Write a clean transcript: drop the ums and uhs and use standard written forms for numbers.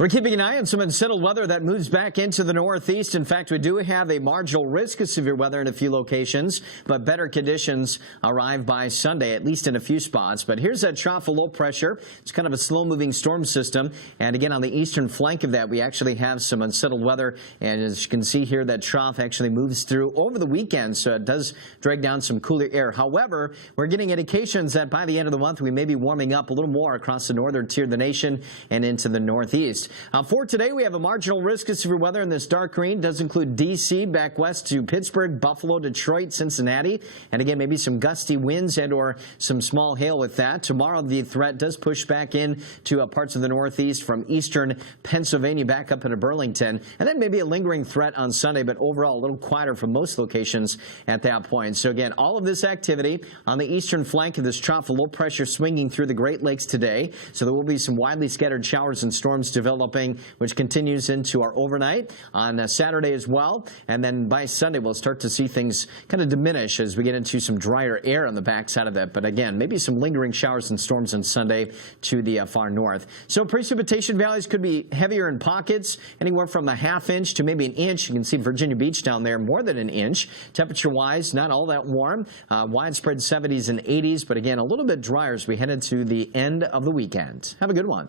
We're keeping an eye on some unsettled weather that moves back into the northeast. In fact, we do have a marginal risk of severe weather in a few locations, but better conditions arrive by Sunday, at least in a few spots. But here's that trough of low pressure. It's kind of a slow-moving storm system. And again, on the eastern flank of that, we actually have some unsettled weather. And as you can see here, that trough actually moves through over the weekend, so it does drag down some cooler air. However, we're getting indications that by the end of the month, we may be warming up a little more across the northern tier of the nation and into the northeast. For today, we have a marginal risk of severe weather in this dark green. It does include D.C., back west to Pittsburgh, Buffalo, Detroit, Cincinnati. And again, maybe some gusty winds and or some small hail with that. Tomorrow, the threat does push back in to parts of the northeast from eastern Pennsylvania back up into Burlington. And then maybe a lingering threat on Sunday, but overall a little quieter for most locations at that point. So again, all of this activity on the eastern flank of this trough of low pressure swinging through the Great Lakes today. So there will be some widely scattered showers and storms developing, which continues into our overnight on Saturday as well. And then by Sunday, we'll start to see things kind of diminish as we get into some drier air on the backside of that. But again, maybe some lingering showers and storms on Sunday to the far north. So precipitation values could be heavier in pockets, anywhere from a ½ inch to maybe an inch. You can see Virginia Beach down there, more than an inch. Temperature-wise, not all that warm. Widespread 70s and 80s, but again, a little bit drier as we head into the end of the weekend. Have a good one.